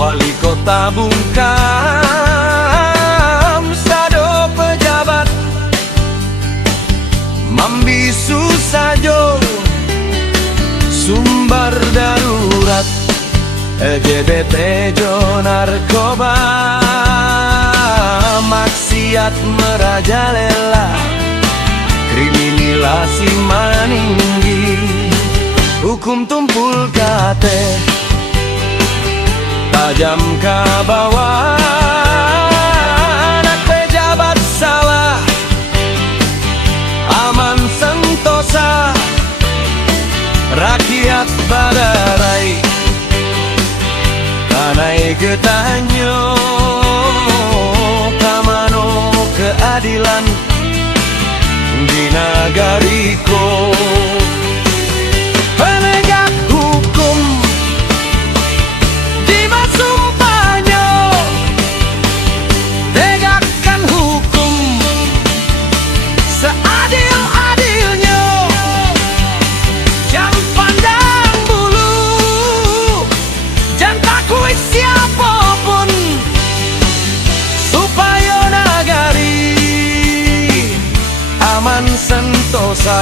Wali kota bungkam sado pejabat mambisu sajo sumber darurat LGBT jo narkoba maksiat merajalela kriminalisasi maninggi hukum tumpul kate tajam ke bawah anak pejabat salah aman sentosa rakyat badarai kanai getanyo kamano keadilan di nagariko penegak hukum sumpahnya tegakkan hukum seadil-adilnya jangan pandang bulu jangan takut siapapun supaya nagari aman sentosa.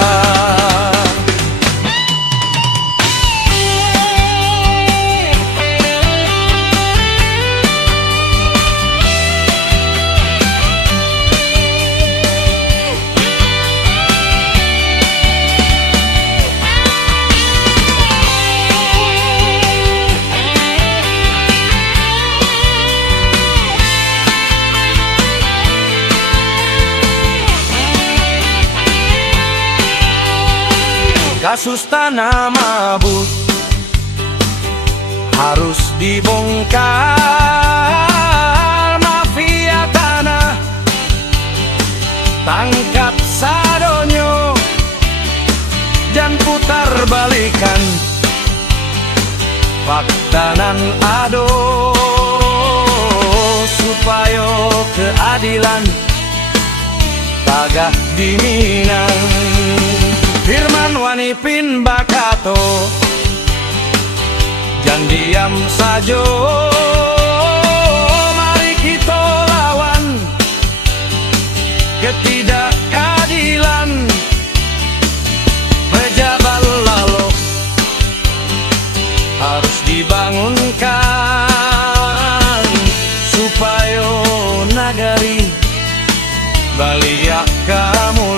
Kasus tanah mabuk harus dibongkar, mafia tanah tangkap sadonyo dan putar balikan faktanan ado supaya keadilan tagah diminang. Firman Wanipin Bakato jangan diam saja, mari kita lawan ketidakadilan pejabat lalu harus dibangunkan supaya nagari balik kamu